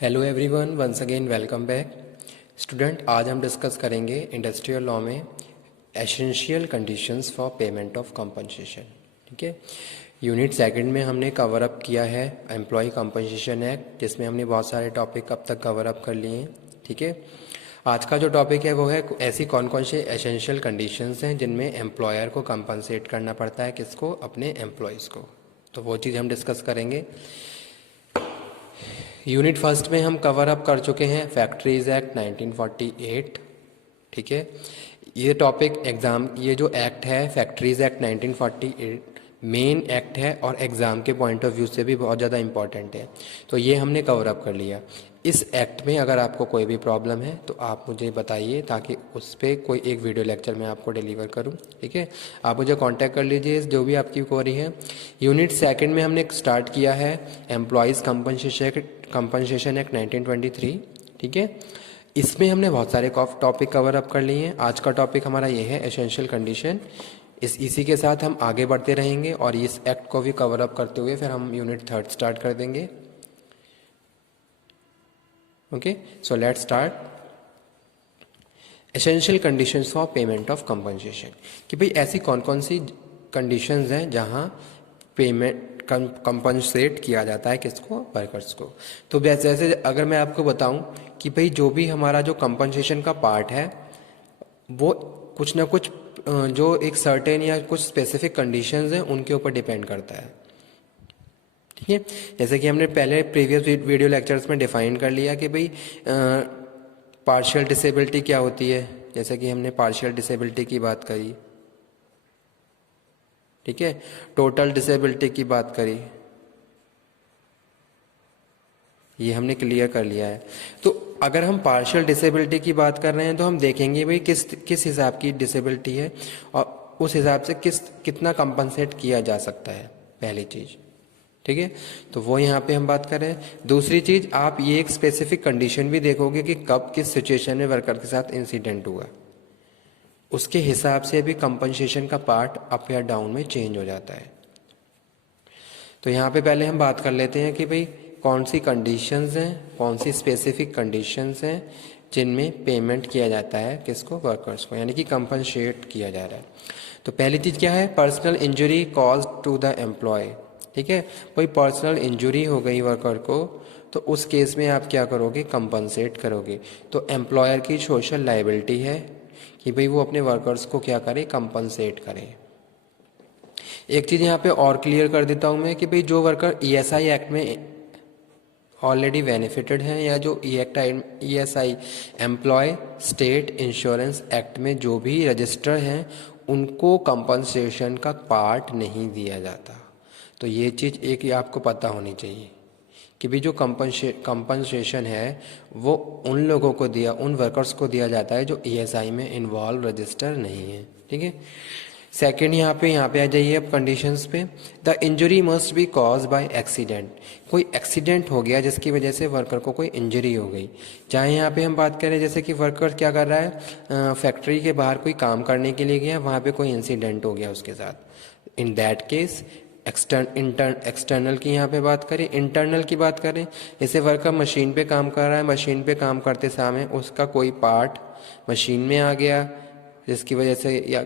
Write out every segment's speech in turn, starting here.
Hello everyone, once again welcome back. Student, आज हम discuss करेंगे इंडस्ट्रियल लॉ में essential conditions for payment of compensation. ठीक है, यूनिट सेकंड में हमने कवर अप किया है एम्प्लॉय कंपनसेशन एक्ट, जिसमें हमने बहुत सारे टॉपिक अब तक कवर अप कर लिए हैं। ठीक है, आज का जो टॉपिक है वो है ऐसी कौन कौन से एसेंशियल कंडीशंस हैं जिनमें एम्प्लॉयर को कंपनसेट करना पड़ता है, किसको, अपने एम्प्लॉयज़ को। तो वो चीज़ हम डिस्कस करेंगे। यूनिट फर्स्ट में हम कवर अप कर चुके हैं फैक्ट्रीज एक्ट 1948। ठीक है, ये टॉपिक एग्ज़ाम, ये जो एक्ट है फैक्ट्रीज एक्ट 1948 मेन एक्ट है और एग्ज़ाम के पॉइंट ऑफ व्यू से भी बहुत ज़्यादा इम्पॉर्टेंट है। तो ये हमने कवर अप कर लिया। इस एक्ट में अगर आपको कोई भी प्रॉब्लम है तो आप मुझे बताइए, ताकि उस पर कोई एक वीडियो लेक्चर मैं आपको डिलीवर करूं। ठीक है, आप मुझे कांटेक्ट कर लीजिए जो भी आपकी क्वेरी है। यूनिट सेकंड में हमने स्टार्ट किया है एम्प्लॉयज़ कंपनसेशन एक्ट 1923। ठीक है, इसमें हमने बहुत सारे टॉपिक कवर अप कर लिए हैं। आज का टॉपिक हमारा ये है एसेंशियल कंडीशन। इसी के साथ हम आगे बढ़ते रहेंगे और इस एक्ट को भी कवर अप करते हुए फिर हम यूनिट थर्ड स्टार्ट कर देंगे। Okay, so let's start. Essential conditions for payment of compensation, कि भाई ऐसी कौन कौन सी कंडीशंस हैं जहां पेमेंट कंपनसेट किया जाता है, किसको, वर्कर्स को। तो जैसे अगर मैं आपको बताऊं कि भाई जो भी हमारा जो कंपनसेशन का पार्ट है वो कुछ ना कुछ जो एक सर्टेन या कुछ स्पेसिफिक कंडीशंस हैं उनके ऊपर डिपेंड करता है। ठीक है, जैसे कि हमने पहले प्रीवियस वीडियो लेक्चर्स में डिफाइन कर लिया कि भाई पार्शियल डिसेबिलिटी क्या होती है। जैसे कि हमने पार्शियल डिसेबिलिटी की बात करी, ठीक है, टोटल डिसेबिलिटी की बात करी, ये हमने क्लियर कर लिया है। तो अगर हम पार्शियल डिसेबिलिटी की बात कर रहे हैं तो हम देखेंगे भाई किस हिसाब की डिसेबिलिटी है और उस हिसाब से कितना कंपनसेट किया जा सकता है, पहली चीज़। ठीक है, तो वो यहाँ पे हम बात कर रहे हैं। दूसरी चीज़, आप ये एक स्पेसिफिक कंडीशन भी देखोगे कि कब किस सिचुएशन में वर्कर के साथ इंसिडेंट हुआ, उसके हिसाब से भी कंपनसेशन का पार्ट अप या डाउन में चेंज हो जाता है। तो यहाँ पे पहले हम बात कर लेते हैं कि भाई कौन सी कंडीशंस हैं, कौन सी स्पेसिफिक कंडीशंस हैं जिनमें पेमेंट किया जाता है, किसको, वर्कर्स को, यानी कि कंपनसेट किया जा रहा है। तो पहली चीज़ क्या है, personal injury cause to the employ. ठीक है, कोई पर्सनल इंजरी हो गई वर्कर को तो उस केस में आप क्या करोगे, कंपनसेट करोगे। तो एम्प्लॉयर की सोशल लायबिलिटी है कि भाई वो अपने वर्कर्स को क्या करे, कंपनसेट करे। एक चीज़ यहाँ पे और क्लियर कर देता हूँ मैं कि भाई जो वर्कर ईएसआई एक्ट में ऑलरेडी बेनिफिटेड हैं या जो ESI employ state insurance act में जो भी रजिस्टर हैं उनको कंपनसेशन का पार्ट नहीं दिया जाता। तो ये चीज़ एक ही आपको पता होनी चाहिए कि भी जो कंपनसेशन है वो उन लोगों को दिया, उन वर्कर्स को दिया जाता है जो ईएसआई में इन्वॉल्व रजिस्टर नहीं है। ठीक है, सेकेंड यहाँ पे आ जाइए अब कंडीशंस पे। The injury must be cause by accident, कोई एक्सीडेंट हो गया जिसकी वजह से वर्कर को कोई इंजरी हो गई। चाहे यहाँ पे हम बात करें जैसे कि वर्कर क्या कर रहा है, फैक्ट्री के बाहर कोई काम करने के लिए गया, वहाँ पे कोई इंसिडेंट हो गया उसके साथ, इन दैट केस एक्सटर्नल की यहाँ पे बात करें, इंटरनल की बात करें, जैसे वर्कर मशीन पे काम कर रहा है, मशीन पे काम करते समय उसका कोई पार्ट मशीन में आ गया जिसकी वजह से या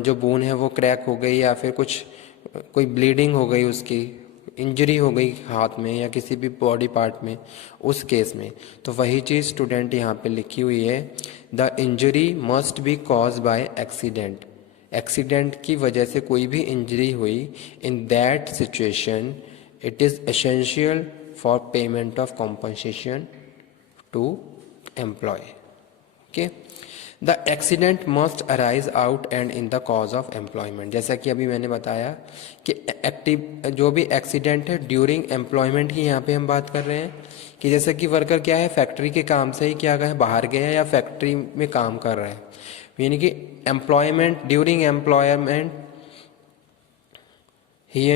जो बोन है वो क्रैक हो गई या फिर कोई ब्लीडिंग हो गई, उसकी इंजरी हो गई हाथ में या किसी भी बॉडी पार्ट में, उस केस में। तो वही चीज़ स्टूडेंट यहाँ पे लिखी हुई है, the injury must be cause by accident, accident की वजह से कोई भी इंजरी हुई, in that situation it is essential for payment of compensation to employ. Okay, the accident must arise out and in the cause of employment, जैसा कि अभी मैंने बताया कि जो भी एक्सीडेंट है ड्यूरिंग एम्प्लॉयमेंट की यहाँ पे हम बात कर रहे हैं कि जैसे कि वर्कर क्या है, फैक्ट्री के काम से ही क्या गया, बाहर गया या फैक्ट्री में काम कर रहा है, यानी कि एम्प्लॉयमेंट, ड्यूरिंग एम्प्लॉयमेंट ही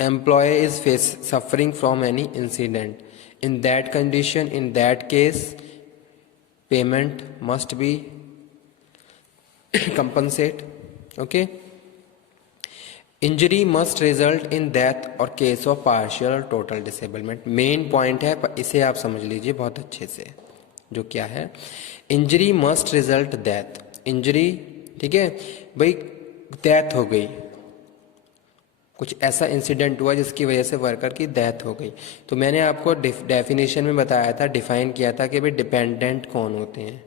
employ is suffering from any incident, in that condition, in that case payment must be compensate. Okay, injury must result in death और केस ऑफ पार्शियल और टोटल डिसेबलमेंट। मेन पॉइंट है, इसे आप समझ लीजिए बहुत अच्छे से। जो क्या है, injury must result death, injury, ठीक है भाई, डेथ हो गई, कुछ ऐसा इंसिडेंट हुआ जिसकी वजह से वर्कर की डेथ हो गई। तो मैंने आपको डेफिनेशन में बताया था, डिफाइन किया था कि भाई डिपेंडेंट कौन होते हैं।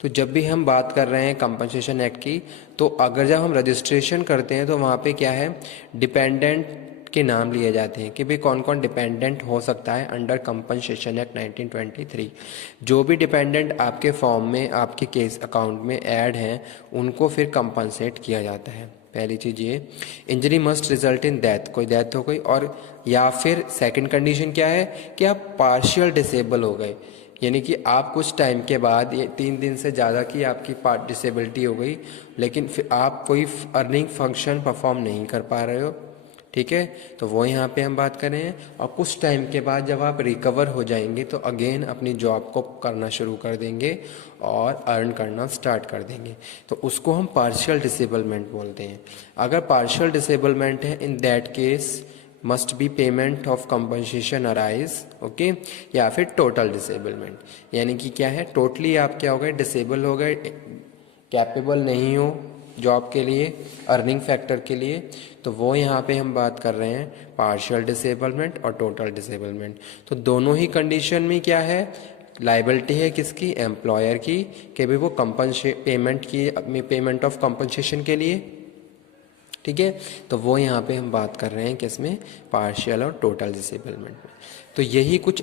तो जब भी हम बात कर रहे हैं कंपनसेशन एक्ट की, तो अगर जब हम रजिस्ट्रेशन करते हैं तो वहाँ पे क्या है, डिपेंडेंट के नाम लिए जाते हैं कि भाई कौन कौन डिपेंडेंट हो सकता है अंडर कंपनसेशन एक्ट 1923। जो भी डिपेंडेंट आपके फॉर्म में, आपके केस अकाउंट में ऐड हैं, उनको फिर कंपनसेट किया जाता है। पहली चीज़ ये, injury must result in death, कोई डेथ हो गई, और या फिर सेकंड कंडीशन क्या है कि आप पार्शियल डिसेबल हो गए, यानी कि आप कुछ टाइम के बाद, ये 3 दिन से ज़्यादा की आपकी पार्ट डिसेबिलिटी हो गई, लेकिन फिर आप कोई अर्निंग फंक्शन परफॉर्म नहीं कर पा रहे हो, ठीक है, तो वो यहाँ पे हम बात कर रहे हैं। और कुछ टाइम के बाद जब आप रिकवर हो जाएंगे तो अगेन अपनी जॉब को करना शुरू कर देंगे और अर्न करना स्टार्ट कर देंगे, तो उसको हम पार्शियल डिसेबलमेंट बोलते हैं। अगर पार्शियल डिसेबलमेंट है, in that case must be payment of compensation arise, okay, या फिर टोटल डिसेबलमेंट, यानी कि क्या है, टोटली आप क्या हो गए, डिसेबल हो गए, कैपेबल नहीं हो जॉब के लिए, अर्निंग फैक्टर के लिए, तो वो यहाँ पे हम बात कर रहे हैं पार्शियल डिसेबलमेंट और टोटल डिसेबलमेंट। तो दोनों ही कंडीशन में क्या है, लाइबिलिटी है किसकी, एम्प्लॉयर की, कि भाई वो पेमेंट की, पेमेंट ऑफ कंपनसेशन के लिए, ठीक है, तो वो यहाँ पे हम बात कर रहे हैं किसमें, पार्शियल और टोटल डिसेबलमेंट में। तो यही कुछ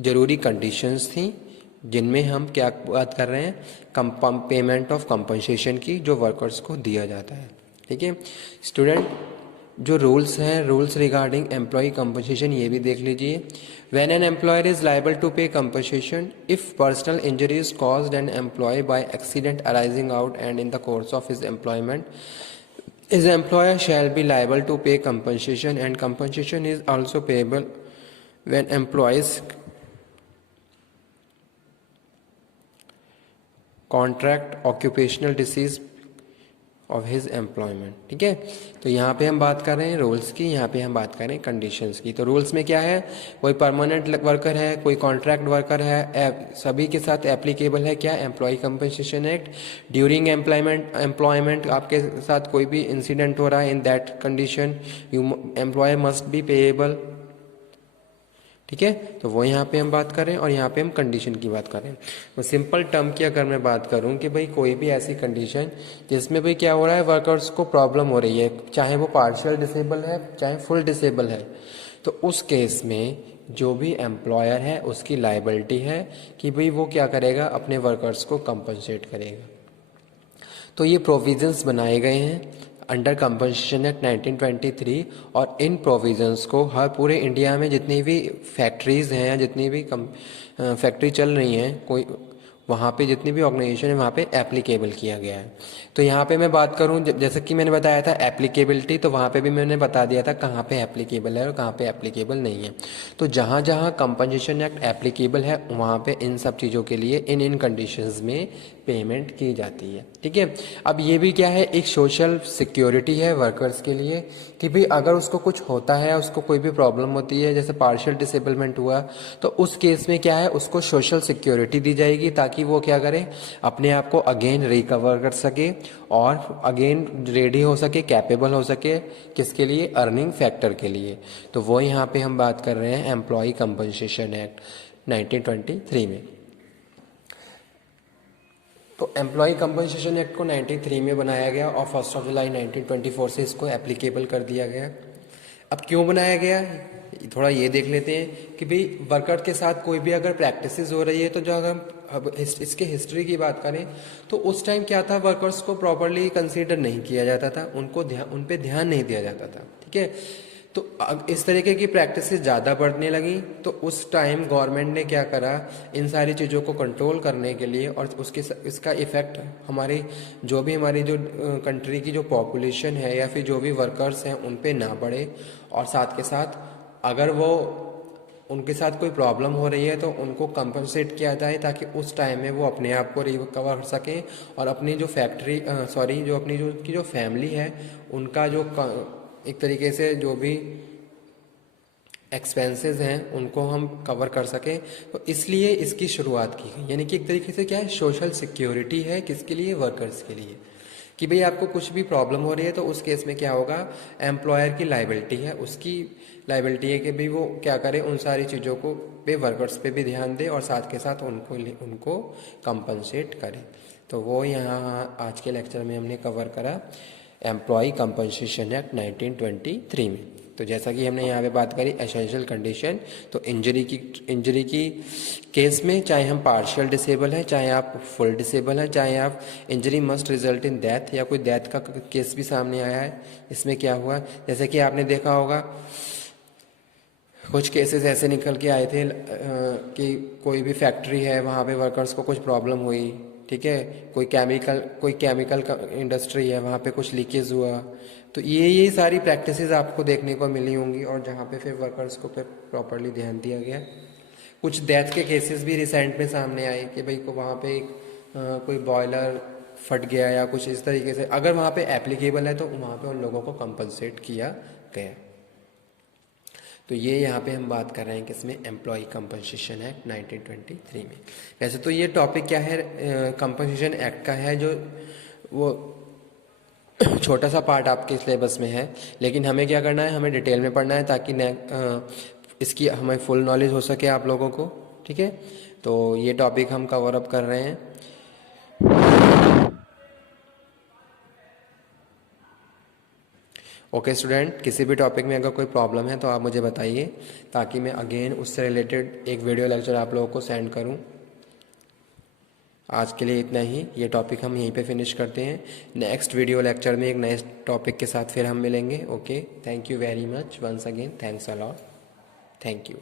ज़रूरी कंडीशंस थी जिनमें हम क्या बात कर रहे हैं, पेमेंट ऑफ कंपनसेशन की, जो वर्कर्स को दिया जाता है, ठीक है। स्टूडेंट, जो रूल्स हैं, रूल्स रिगार्डिंग एम्प्लॉय कंपनसेशन, ये भी देख लीजिए। When an employer is liable to pay compensation if personal injury is caused an employee by accident arising out and in the course of his employment, his employer shall be liable to pay compensation, and compensation is also payable when employees contract occupational disease of his employment, ठीक है। तो यहाँ पे हम बात कर रहे हैं रूल्स की, यहाँ पे हम बात कर रहे हैं कंडीशंस की। तो रूल्स में क्या है, कोई परमानेंट वर्कर है, कोई कॉन्ट्रैक्ट वर्कर है, सभी के साथ एप्लीकेबल है क्या, employ compensation act. During employment आपके साथ कोई भी इंसिडेंट हो रहा है, in that condition employ must be payable, ठीक है। तो वो यहाँ पे हम बात कर रहे हैं और यहाँ पे हम कंडीशन की बात कर रहे हैं। तो सिंपल टर्म की अगर मैं बात करूँ कि भाई कोई भी ऐसी कंडीशन जिसमें भाई क्या हो रहा है, वर्कर्स को प्रॉब्लम हो रही है, चाहे वो पार्शियल डिसेबल है चाहे फुल डिसेबल है, तो उस केस में जो भी एम्प्लॉयर है उसकी लाइबिलिटी है कि भाई वो क्या करेगा, अपने वर्कर्स को कंपनसेट करेगा। तो ये प्रोविजंस बनाए गए हैं अंडर कंपनसेशन एक्ट 1923, और इन प्रोविजंस को हर पूरे इंडिया में जितनी भी फैक्ट्रीज हैं या जितनी भी फैक्ट्री चल रही हैं, कोई वहाँ पे जितनी भी ऑर्गेनाइजेशन है वहाँ पे एप्लीकेबल किया गया है। तो यहाँ पे मैं बात करूँ, जैसे कि मैंने बताया था एप्लीकेबिलिटी, तो वहाँ पे भी मैंने बता दिया था कहाँ पे एप्लीकेबल है और कहाँ पे एप्लीकेबल नहीं है। तो जहाँ जहाँ कंपनसेशन एक्ट एप्लीकेबल है वहाँ पे इन सब चीज़ों के लिए इन कंडीशंस में पेमेंट की जाती है, ठीक है। अब ये भी क्या है, एक सोशल सिक्योरिटी है वर्कर्स के लिए कि भाई अगर उसको कुछ होता है, उसको कोई भी प्रॉब्लम होती है, जैसे पार्शियल डिसेबलमेंट हुआ, तो उस केस में क्या है, उसको सोशल सिक्योरिटी दी जाएगी ताकि वो क्या करे, अपने आप को अगेन रिकवर कर सके और अगेन रेडी हो सके, कैपेबल हो सके, किसके लिए, अर्निंग फैक्टर के लिए। तो वो यहाँ पे हम बात कर रहे हैं एम्प्लॉय कंपनसेशन एक्ट 1923 में। तो एम्प्लॉय कंपनसेशन एक्ट को 93 में बनाया गया और 1 जुलाई 1924 से इसको एप्लीकेबल कर दिया गया। अब क्यों बनाया गया, थोड़ा ये देख लेते हैं कि भाई वर्कर के साथ कोई भी अगर प्रैक्टिसेस हो रही है, तो जो अगर हम अब इसके हिस्ट्री की बात करें तो उस टाइम क्या था, वर्कर्स को प्रॉपरली कंसीडर नहीं किया जाता था, उन पे ध्यान नहीं दिया जाता था, ठीक है। तो इस तरीके की प्रैक्टिसेस ज़्यादा बढ़ने लगी, तो उस टाइम गवर्नमेंट ने क्या करा, इन सारी चीज़ों को कंट्रोल करने के लिए और इसका इफ़ेक्ट हमारी जो कंट्री की जो पॉपुलेशन है या फिर जो भी वर्कर्स हैं उन पे ना पड़े, और साथ के साथ अगर वो उनके साथ कोई प्रॉब्लम हो रही है तो उनको कंपनसेट किया जाए ताकि उस टाइम में वो अपने आप को रिकवर कर सकें और अपनी जो फैक्ट्री जो अपनी जो उनकी जो फैमिली है उनका जो एक तरीके से जो भी एक्सपेंसेस हैं उनको हम कवर कर सकें, तो इसलिए इसकी शुरुआत की गई। यानी कि एक तरीके से क्या है, सोशल सिक्योरिटी है, किसके लिए, वर्कर्स के लिए, कि भाई आपको कुछ भी प्रॉब्लम हो रही है तो उस केस में क्या होगा, एम्प्लॉयर की लाइबिलिटी है, उसकी लाइबिलिटी है कि भाई वो क्या करे, उन सारी चीज़ों को पे वर्कर्स पे भी ध्यान दे और साथ के साथ उनको कंपनसेट करे। तो वो यहाँ आज के लेक्चर में हमने कवर करा एम्प्लॉय कंपनसेशन एक्ट 1923 में। तो जैसा कि हमने यहाँ पे बात करी एसेंशियल कंडीशन, तो इंजरी की केस में चाहे हम पार्शियल डिसेबल हैं, चाहे आप फुल डिसेबल हैं, चाहे आप injury must result in death, या कोई डेथ का केस भी सामने आया है, इसमें क्या हुआ, जैसे कि आपने देखा होगा कुछ केसेस ऐसे निकल के आए थे कि कोई भी फैक्ट्री है, वहाँ पे वर्कर्स को कुछ प्रॉब्लम हुई, ठीक है, कोई केमिकल का इंडस्ट्री है, वहाँ पे कुछ लीकेज हुआ, तो ये सारी प्रैक्टिसेस आपको देखने को मिली होंगी, और जहाँ पे फिर वर्कर्स को फिर प्रॉपरली ध्यान दिया गया। कुछ डेथ के केसेस भी रिसेंट में सामने आए कि भाई को वहाँ पे कोई बॉयलर फट गया या कुछ इस तरीके से, अगर वहाँ पे एप्लीकेबल है तो वहाँ पे उन लोगों को कंपनसेट किया गया। तो ये यहाँ पे हम बात कर रहे हैं किसमें, एम्प्लॉय कंपनसेशन एक्ट 1923 में। वैसे तो ये टॉपिक क्या है, कंपनसेशन एक्ट का है, जो वो छोटा सा पार्ट आपके सिलेबस में है, लेकिन हमें क्या करना है, हमें डिटेल में पढ़ना है ताकि इसकी हमें फुल नॉलेज हो सके आप लोगों को, ठीक है। तो ये टॉपिक हम कवर अप कर रहे हैं। ओके स्टूडेंट, किसी भी टॉपिक में अगर कोई प्रॉब्लम है तो आप मुझे बताइए, ताकि मैं अगेन उससे रिलेटेड एक वीडियो लेक्चर आप लोगों को सेंड करूं। आज के लिए इतना ही, ये टॉपिक हम यहीं पे फिनिश करते हैं। नेक्स्ट वीडियो लेक्चर में एक नए टॉपिक के साथ फिर हम मिलेंगे। Okay, thank you very much once again, thanks a lot, thank you.